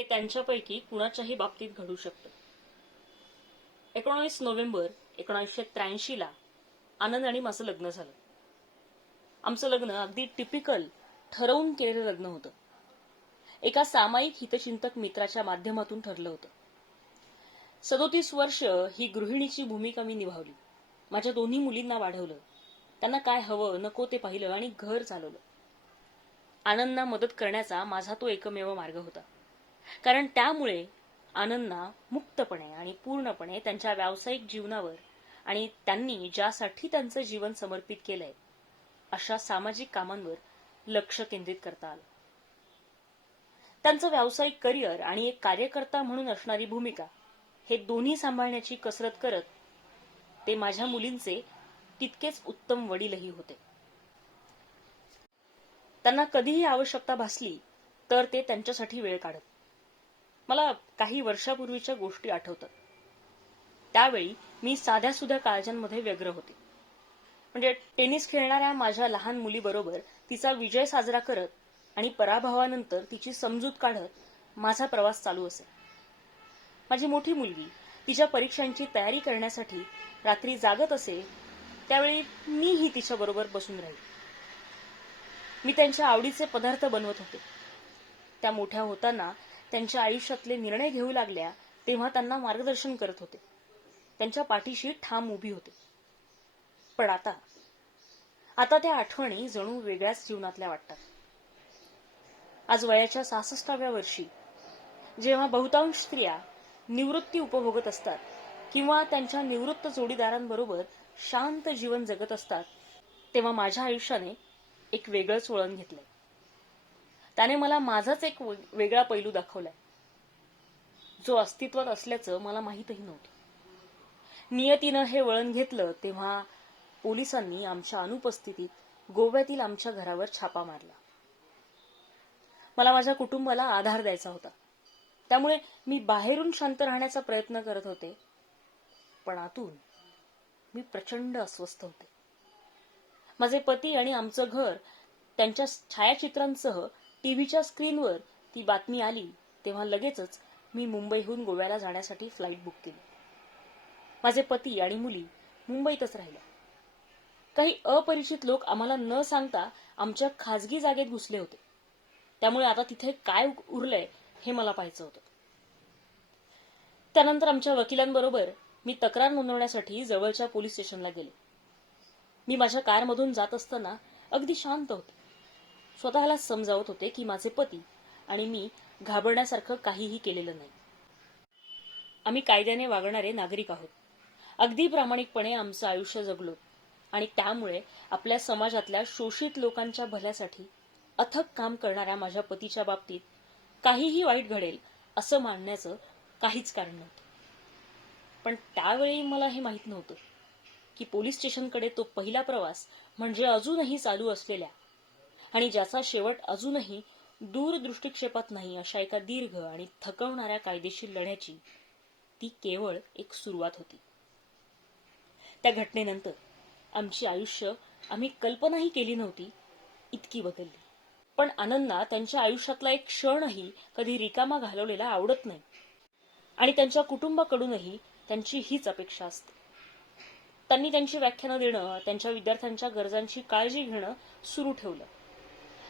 हे त्यांच्यापैकी कुणाच्याही बाबतीत घडू शकतं. 19 नोव्हेंबर 1983 ला आनंद आणि माझं लग्न झालं. आमचं लग्न अगदी टिपिकल ठरवून केलेलं लग्न होतं. एका सामायिक हितचिंतक मित्राच्या माध्यमातून ठरलं होतं. 37 वर्ष ही गृहिणीची भूमिका मी निभावली. माझ्या दोन्ही मुलींना वाढवलं, त्यांना काय हवं नको ते पाहिलं आणि घर चालवलं. आनंदना मदत करण्याचा माझा तो एकमेव मार्ग होता, कारण त्यामुळे आनंदना मुक्तपणे आणि पूर्णपणे त्यांच्या व्यावसायिक जीवनावर आणि त्यांनी ज्यासाठी त्यांचं जीवन समर्पित केलंय अशा सामाजिक कामांवर लक्ष केंद्रित करता आलं. त्यांचं व्यावसायिक करिअर आणि एक कार्यकर्ता म्हणून असणारी भूमिका हे दोन्ही सांभाळण्याची कसरत करत ते माझ्या मुलींचे तितकेच उत्तम वडीलही होते. त्यांना कधीही आवश्यकता भासली तर ते त्यांच्यासाठी वेळ काढत. मला काही वर्षापूर्वीच्या गोष्टी आठवतात. त्यावेळी मी साध्यासुध्या काळजांमध्ये व्यग्र होते. म्हणजे टेनिस खेळणाऱ्या माझ्या लहान मुलीबरोबर तिचा विजय साजरा करत आणि पराभवानंतर तिची समजूत काढत माझा प्रवास चालू असे. माझी मोठी मुलगी तिच्या परीक्षांची तयारी करण्यासाठी रात्री जागत असे, त्यावेळी मीही तिच्याबरोबर बसून राहील. मी त्यांच्या आवडीचे पदार्थ बनवत होते. त्या मोठ्या होताना त्यांच्या आयुष्यातले निर्णय घेऊ लागल्या तेव्हा त्यांना मार्गदर्शन करत होते. त्यांच्या पाठीशी ठाम उभी होते. पण आता त्या आठवणी जणू वेगळ्याच जीवनातल्या वाटतात. आज वयाच्या 66व्या वर्षी जेव्हा बहुतांश स्त्रिया निवृत्ती उपभोगत असतात किंवा त्यांच्या निवृत्त जोडीदारांबरोबर शांत जीवन जगत असतात, तेव्हा माझ्या आयुष्याने एक वेगळंच वळण घेतलंय. त्याने मला माझाच एक वेगळा पैलू दाखवलाय, जो अस्तित्वात असल्याचं मला माहीतही नव्हतं. नियतीनं हे वळण घेतलं तेव्हा पोलिसांनी आमच्या अनुपस्थितीत गोव्यातील आमच्या घरावर छापा मारला. मला माझ्या कुटुंबाला आधार द्यायचा होता, त्यामुळे मी बाहेरून शांत राहण्याचा प्रयत्न करत होते, पण आतून मी प्रचंड अस्वस्थ होते. माझे पती आणि आमचं घर त्यांच्या छायाचित्रांसह टीव्हीच्या स्क्रीनवर ती बातमी आली तेव्हा लगेचच मी मुंबईहून गोव्याला जाण्यासाठी फ्लाईट बुक केली. माझे पती आणि मुली मुंबईतच राहिल्या. काही अपरिचित लोक आम्हाला न सांगता आमच्या खाजगी जागेत घुसले होते, त्यामुळे आता तिथे काय उरलंय हे मला पाहायचं होतं. त्यानंतर आमच्या वकिलांबरोबर मी तक्रार नोंदवण्यासाठी जवळच्या पोलीस स्टेशनला गेले. मी माझ्या कारमधून जात असताना अगदी शांत होते. स्वतःला समजावत होते की माझे पती आणि मी घाबरण्यासारखं काहीही केलेलं नाही. आम्ही कायद्याने वागणारे नागरिक आहोत. अगदी प्रामाणिकपणे आमचं आयुष्य जगलो आणि त्यामुळे आपल्या समाजातल्या शोषित लोकांच्या भल्यासाठी अथक काम करणाऱ्या माझ्या पतीच्या बाबतीत काहीही वाईट घडेल असं मानण्याचं काहीच कारण नव्हतं. पण त्यावेळी मला हे माहीत नव्हतं की पोलीस स्टेशनकडे तो पहिला प्रवास म्हणजे अजूनही चालू असलेल्या आणि ज्याचा शेवट अजूनही दूरदृष्टिक्षेपात नाही अशा एका दीर्घ आणि थकवणाऱ्या कायदेशीर लढ्याची ती केवळ एक सुरुवात होती. त्या घटनेनंतर आमची आयुष्य आम्ही कल्पनाही केली नव्हती इतकी बदलली. पण आनंदना त्यांच्या आयुष्यातला एक क्षणही कधी रिकामा घालवलेला आवडत नाही आणि त्यांच्या कुटुंबाकडूनही त्यांची हीच अपेक्षा असते. त्यांनी त्यांची व्याख्यानं देणं, त्यांच्या विद्यार्थ्यांच्या गरजांची काळजी घेणं सुरू ठेवलं.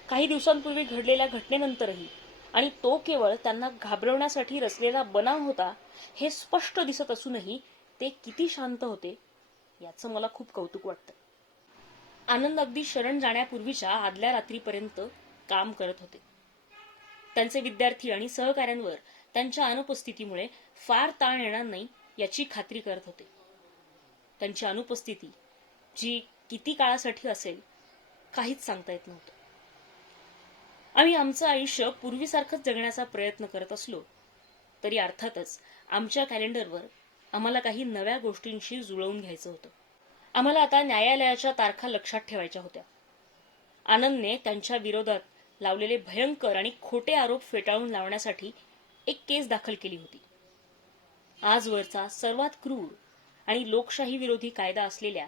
काही दिवसांपूर्वी घडलेल्या घटनेनंतरही, आणि तो केवळ त्यांना घाबरवण्यासाठी रचलेला बनाव होता हे स्पष्ट दिसत असूनही ते किती शांत होते याचं मला खूप कौतुक वाटतं. आनंद अगदी शरण जाण्यापूर्वीच्या आदल्या रात्रीपर्यंत काम करत होते. त्यांचे विद्यार्थी आणि सहकाऱ्यांवर त्यांच्या अनुपस्थितीमुळे फार ताण येणार नाही याची खात्री करत होते. त्यांची अनुपस्थिती जी किती काळासाठी असेल काहीच सांगता येत नव्हतं. आम्ही आमचं आयुष्य पूर्वीसारखंच जगण्याचा प्रयत्न करत असलो तरी अर्थातच आमच्या कॅलेंडरवर आम्हाला काही नव्या गोष्टींशी जुळवून घ्यायचं होतं. आम्हाला आता न्यायालयाच्या तारखा लक्षात ठेवायच्या होत्या. आनंदने त्यांच्या विरोधात लावलेले भयंकर आणि खोटे आरोप फेटाळून लावण्यासाठी एक केस दाखल केली होती. आजवरचा सर्वात क्रूर आणि लोकशाही विरोधी कायदा असलेल्या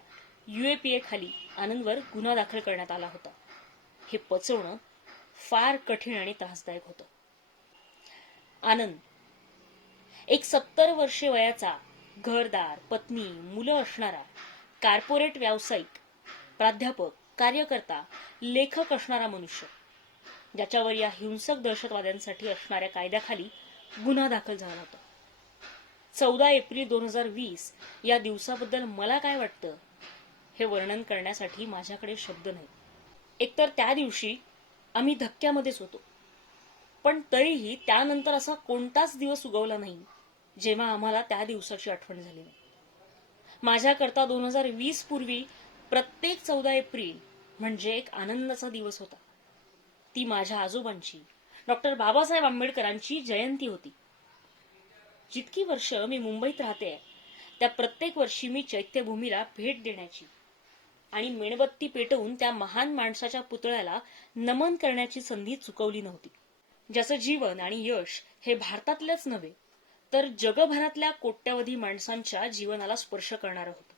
UAPA खाली आनंदवर गुन्हा दाखल करण्यात आला होता. हे पचवणं फार कठीण आणि त्रासदायक होतं. आनंद, एक 70 वर्षे वयाचा, घरदार, पत्नी, मुलं असणारा, कॉर्पोरेट व्यावसायिक, प्राध्यापक, कार्यकर्ता, लेखक असणारा मनुष्य, ज्याच्यावर या हिंसक दहशतवाद्यांसाठी असणाऱ्या कायद्याखाली गुन्हा दाखल झाला होता. 14 एप्रिल 2020 या दिवसाबद्दल मला काय वाटतं हे वर्णन करण्यासाठी माझ्याकडे शब्द नाही. एकतर त्या दिवशी आम्ही धक्क्यामध्येच होतो, पण तरीही त्यानंतर असा कोणताच दिवस उगवला नाही जेव्हा आम्हाला त्या दिवसाची आठवण झाली नाही. माझ्याकरता 2020 पूर्वी प्रत्येक 14 एप्रिल म्हणजे एक आनंदाचा दिवस होता. ती माझ्या आजोबांची, डॉक्टर बाबासाहेब आंबेडकरांची जयंती होती. जितकी वर्ष मी मुंबईत राहते त्या प्रत्येक वर्षी मी चैत्यभूमीला भेट देण्याची आणि मेणबत्ती पेटवून त्या महान माणसाच्या पुतळ्याला नमन करण्याची संधी चुकवली नव्हती, ज्याचं जीवन आणि यश हे भारतातलेच नव्हे तर जगभरातल्या कोट्यवधी माणसांच्या जीवनाला स्पर्श करणारं होतं.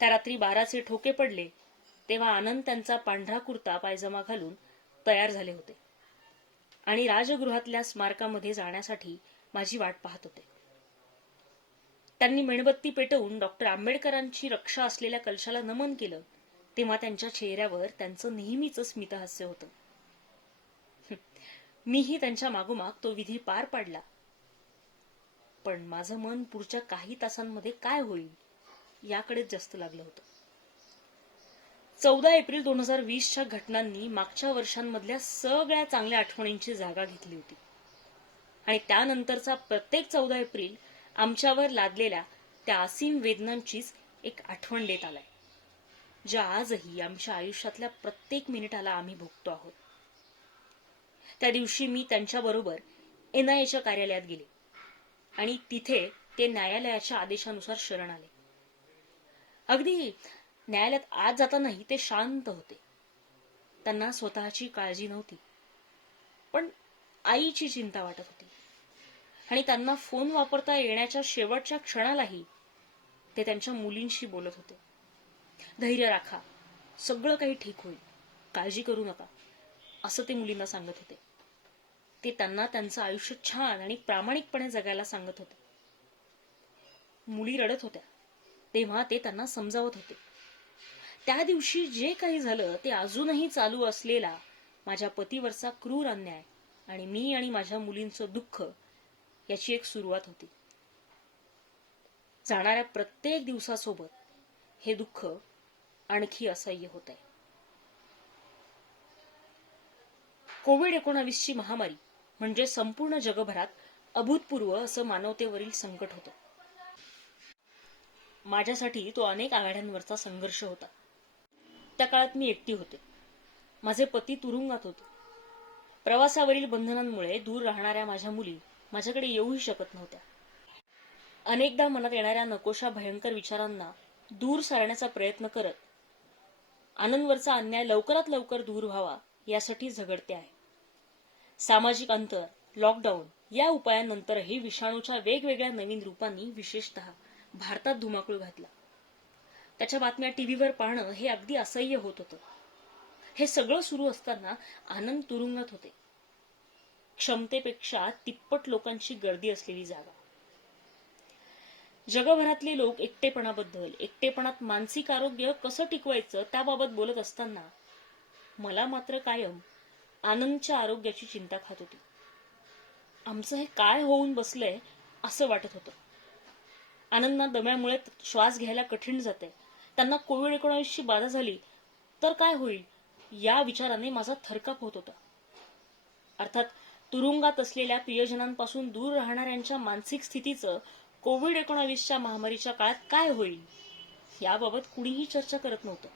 त्या रात्री 12चे ठोके पडले तेव्हा आनंद त्यांचा पांढरा कुर्ता पायजमा घालून तयार झाले होते आणि राजगृहातल्या स्मारकामध्ये जाण्यासाठी माझी वाट पाहत होते. त्यांनी मेणबत्ती पेटवून डॉक्टर आंबेडकरांची रक्षा असलेल्या कलशाला नमन केलं तेव्हा त्यांच्या चेहऱ्यावर त्यांचं नेहमीच स्मितहास्य होतं. मीही त्यांच्या मागोमाग तो विधी पार पाडला. पण माझं मन पुढच्या काही तासांमध्ये काय होईल याकडेच जास्त लागलं होतं. 14 एप्रिल 2020च्या घटनांनी मागच्या वर्षांमधल्या सगळ्या चांगल्या आठवणींची जागा घेतली होती आणि त्यानंतरचा प्रत्येक 14 एप्रिल आमच्यावर लादलेल्या त्या असीम वेदनांचीच एक आठवण देत आलाय, ज्या आजही आमच्या आयुष्यातल्या प्रत्येक मिनिटाला आम्ही भोगतो आहोत. त्या दिवशी मी त्यांच्याबरोबर NIAच्या कार्यालयात गेले आणि तिथे ते न्यायालयाच्या आदेशानुसार शरण आले. अगदी न्यायालयात आत जातानाही ते शांत होते. त्यांना स्वतःची काळजी नव्हती, पण आईची चिंता वाटत होती आणि त्यांना फोन वापरता येण्याच्या शेवटच्या क्षणालाही ते त्यांच्या मुलींशी बोलत होते. धैर्य राखा, सगळं काही ठीक होईल, काळजी करू नका, असं ते मुलींना सांगत होते. ते त्यांना त्यांचं आयुष्य छान आणि प्रामाणिकपणे जगायला सांगत होते. मुली रडत होत्या तेव्हा ते त्यांना समजावत होते. त्या दिवशी जे काही झालं ते अजूनही चालू असलेला माझ्या पतीवरचा क्रूर अन्याय आणि मी आणि माझ्या मुलींचं दुःख याची एक सुरुवात होती. जाणाऱ्या प्रत्येक दिवसासोबत हे दुःख आणखी असह्य होत आहे. कोविड-19 ची महामारी म्हणजे संपूर्ण जगभरात अभूतपूर्व असं मानवतेवरील संकट होतं. माझ्यासाठी तो अनेक आघाड्यांवरचा संघर्ष होता. त्या काळात मी एकटी होते. माझे पती तुरुंगात होते. प्रवासावरील बंधनांमुळे दूर राहणाऱ्या माझ्या मुली माझ्याकडे येऊही शकत नव्हत्या. अनेकदा मनात येणाऱ्या नकोशा भयंकर विचारांना दूर सारण्याचा प्रयत्न करत आनंदवरचा अन्याय लवकरात लवकर दूर व्हावा यासाठी झगडते आहे. सामाजिक अंतर, लॉकडाऊन या उपायांनंतरही विषाणूच्या वेगवेगळ्या नवीन रूपांनी विशेषतः भारतात धुमाकूळ घातला. त्याच्या बातम्या टीव्हीवर पाहणं हे अगदी असह्य होत होतं. हे सगळं सुरू असताना आनंद तुरुंगात होते. क्षमतेपेक्षा तिप्पट लोकांची गर्दी असलेली जागा. जगभरातले लोक एकटेपणाबद्दल, एकटेपणात मानसिक आरोग्य कसं टिकवायचं त्याबाबत बोलत असताना मला मात्र कायम आनंदच्या आरोग्याची चिंता खात होती. आमचं हे काय होऊन बसलंय असं वाटत होतं. आनंदना दम्यामुळे श्वास घ्यायला कठीण जाते. त्यांना कोविड-19 ची बाधा झाली तर काय होईल या विचाराने माझा थरकाप होत होता. अर्थात तुरुंगात असलेल्या प्रियजनांपासून दूर राहणाऱ्यांच्या मानसिक स्थितीचं कोविड-19च्या महामारीच्या काळात काय होईल याबाबत कुणीही चर्चा करत नव्हतं.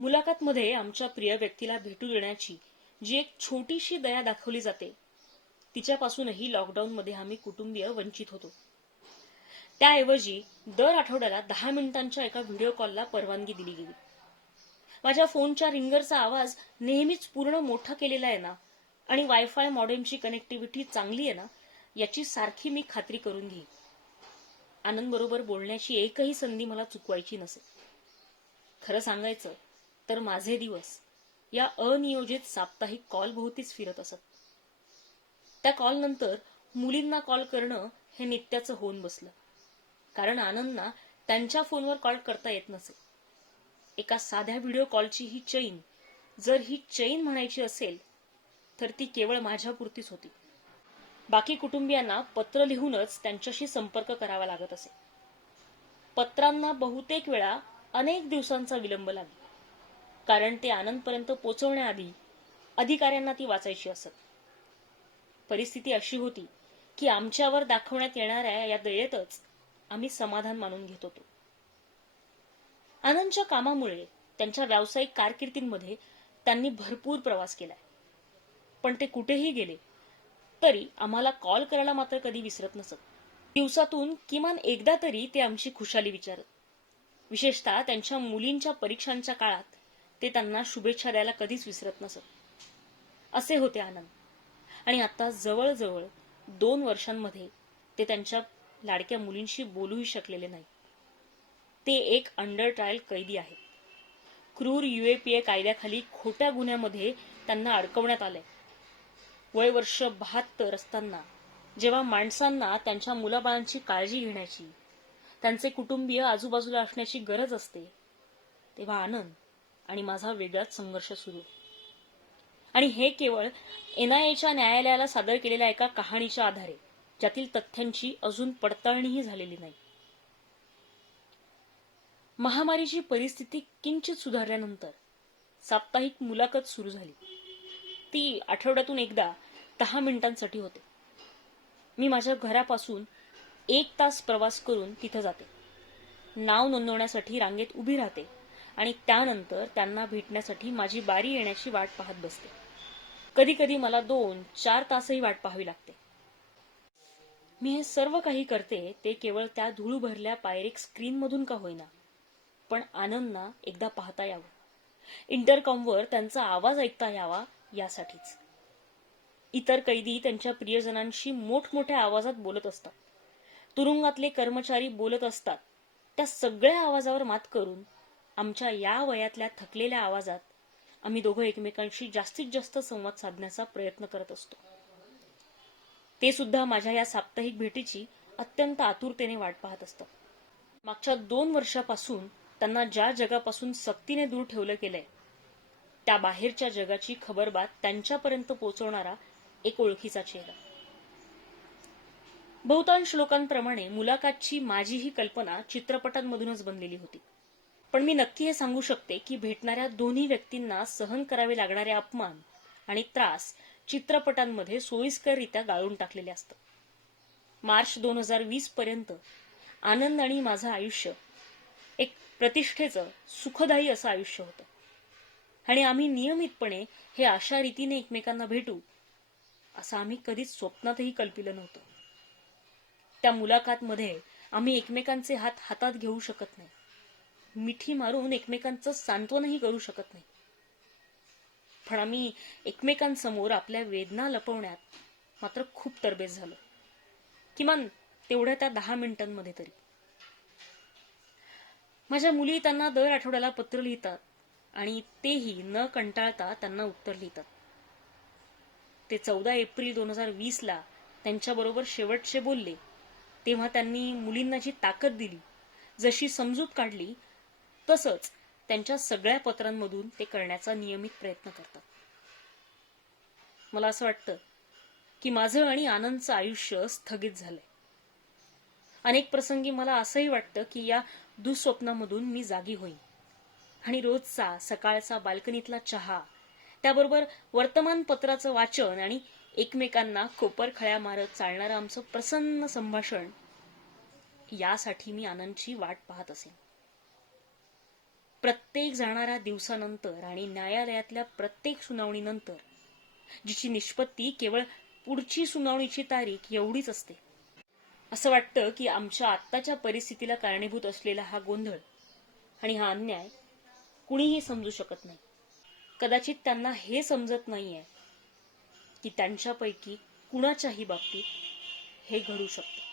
मुलाखतमध्ये आमच्या प्रिय व्यक्तीला भेटू देण्याची जी एक छोटीशी दया दाखवली जाते तिच्यापासूनही लॉकडाऊनमध्ये आम्ही कुटुंबीय वंचित होतो. त्याऐवजी दर आठवड्याला 10 मिनिटांच्या एका व्हिडिओ कॉलला परवानगी दिली गेली. माझ्या फोनच्या रिंगरचा आवाज नेहमीच पूर्ण मोठा केलेला आहे ना आणि वायफाय मॉडेमची कनेक्टिव्हिटी चांगली आहे ना याची सारखी मी खात्री करून घेईन. आनंद बरोबर बोलण्याची एकही संधी मला चुकवायची नसे. खरं सांगायचं तर माझे दिवस या अनियोजित साप्ताहिक कॉल भोवतीच फिरत असत. त्या कॉलनंतर मुलींना कॉल करणं हे नित्याचं होऊन बसलं, कारण आनंदना त्यांच्या फोनवर कॉल करता येत नसे. एका साध्या व्हिडिओ कॉलची ही चैन, जर ही चैन म्हणायची असेल तर ती केवळ माझ्यापुरतीच होती. बाकी कुटुंबियांना पत्र लिहूनच त्यांच्याशी संपर्क करावा लागत असे. पत्रांना बहुतेक वेळा अनेक दिवसांचा विलंब लागे, कारण ते आनंदपर्यंत पोहोचवण्याआधी अधिकाऱ्यांना ती वाचायची असत. परिस्थिती अशी होती की आमच्यावर दाखवण्यात येणाऱ्या या दयेतच आम्ही समाधान मानून घेत होतो. आनंदच्या कामामुळे त्यांच्या व्यावसायिक कारकिर्दीमध्ये त्यांनी भरपूर प्रवास केलाय, पण ते कुठेही गेले तरी आम्हाला कॉल करायला मात्र कधी विसरत नसत. दिवसातून किमान एकदा तरी ते आमची खुशाली विचारत. विशेषतः त्यांच्या मुलींच्या परीक्षांच्या काळात ते त्यांना शुभेच्छा द्यायला कधीच विसरत नसत. असे होते आनंद. आणि आता जवळजवळ 2 वर्षांमध्ये ते त्यांच्या लाडक्या मुलींशी बोलूही शकलेले नाही. ते एक अंडर ट्रायल कैदी आहेत. क्रूर UAPA कायद्याखाली खोट्या गुन्ह्यामध्ये त्यांना अडकवण्यात आलंय. वय वर्ष 72 असताना जेव्हा माणसांना त्यांच्या मुलाबाळांची काळजी घेण्याची, त्यांचे कुटुंबीय आजूबाजूला असण्याची गरज असते, तेव्हा आनंद आणि माझा वेगळाच संघर्ष सुरू. आणि हे केवळ NIAच्या न्यायालयाला सादर केलेल्या एका कहाणीच्या आधारे, ज्यातील तथ्यांची अजून पडताळणीही झालेली नाही. महामारीची परिस्थिती किंचित सुधारल्यानंतर साप्ताहिक मुलाखत सुरू झाली. ती आठवड्यातून एकदा 10 मिनिटांसाठी होते. मी माझ्या घरापासून 1 तास प्रवास करून तिथं जाते. नाव नोंदवण्यासाठी रांगेत उभी राहते आणि त्यानंतर त्यांना भेटण्यासाठी माझी बारी येण्याची वाट पाहत बसते. कधी कधी मला 2-4 तासही वाट पाहावी लागते. मी हे सर्व काही करते ते केवळ त्या धूळ भरल्या पायरेक्स स्क्रीनमधून का होईना, पण आनंदना एकदा पाहता यावं, इंटरकॉमवर त्यांचा आवाज ऐकता यावा यासाठीच. इतर कैदी त्यांच्या प्रियजनांशी मोठमोठ्या आवाजात बोलत असतात. तुरुंगातले कर्मचारी बोलत असतात. त्या सगळ्या आवाजावर मात करून आमच्या या वयातल्या थकलेल्या आवाजात आम्ही दोघं एकमेकांशी जास्तीत जास्त संवाद साधण्याचा प्रयत्न करत असतो. ते सुद्धा माझ्या या साप्ताहिक भेटीची अत्यंत आतुरतेने वाट पाहत असतात. मागच्या 2 वर्षापासून त्यांना ज्या जगापासून सक्तीने दूर ठेवलं गेलंय, त्या बाहेरच्या जगाची खबरबात त्यांच्यापर्यंत पोहोचवणारा एक ओळखीचा चेहरा. बहुतांश लोकांप्रमाणे मुलाकातची माझी ही कल्पना चित्रपटांमधूनच बनलेली होती. पण मी नक्की हे सांगू शकते की भेटणाऱ्या दोन्ही व्यक्तींना सहन करावे लागणारे अपमान आणि त्रास चित्रपटांमध्ये सोयीस्कररित्या गाळून टाकलेले असतात. मार्च 2020 पर्यंत आनंद आणि माझं आयुष्य एक प्रतिष्ठेचं, सुखदायी असं आयुष्य होतं. आणि आम्ही नियमितपणे हे अशा रीतीने एकमेकांना भेटू असं आम्ही कधीच स्वप्नातही कल्पिलं नव्हतं. त्या मुलाकातमध्ये आम्ही एकमेकांचे हात हातात घेऊ शकत नाही, मिठी मारून एकमेकांचं सांत्वनही करू शकत नाही, पण आम्ही एकमेकांसमोर आपल्या वेदना लपवण्यात मात्र खूप तरबेज झालो, किमान तेवढ्या त्या 10 मिनिटांमध्ये तरी. माझ्या मुली त्यांना दर आठवड्याला पत्र लिहितात आणि तेही न कंटाळता त्यांना उत्तर लिहितात. ते 14 एप्रिल 2020 ला त्यांच्याबरोबर शेवटचे बोलले तेव्हा त्यांनी मुलींना जी ताकद दिली, जशी समजूत काढली, तसंच त्यांच्या सगळ्या पत्रांमधून ते करण्याचा नियमित प्रयत्न करतात. मला असं वाटतं की माझं आणि आनंदचं आयुष्य स्थगित झालंय. अनेक प्रसंगी मला असंही वाटतं की या दुःस्वप्नामधून मी जागी होईन आणि रोजचा सकाळचा बाल्कनीतला चहा, त्याबरोबर वर्तमानपत्राचं वाचन आणि एकमेकांना कोपरखळ्या मारत चालणारं आमचं प्रसन्न संभाषण, यासाठी मी आनंदची वाट पाहत असेन. प्रत्येक जाणाऱ्या दिवसानंतर आणि न्यायालयातल्या प्रत्येक सुनावणीनंतर, जिची निष्पत्ती केवळ पुढची सुनावणीची तारीख एवढीच असते, असं वाटतं की आमच्या आत्ताच्या परिस्थितीला कारणीभूत असलेला हा गोंधळ आणि हा अन्याय कुणीही समजू शकत नाही. कदाचित त्यांना हे समजत नाहीये की त्यांच्यापैकी कुणाच्याही बाबतीत हे घडू शकतं.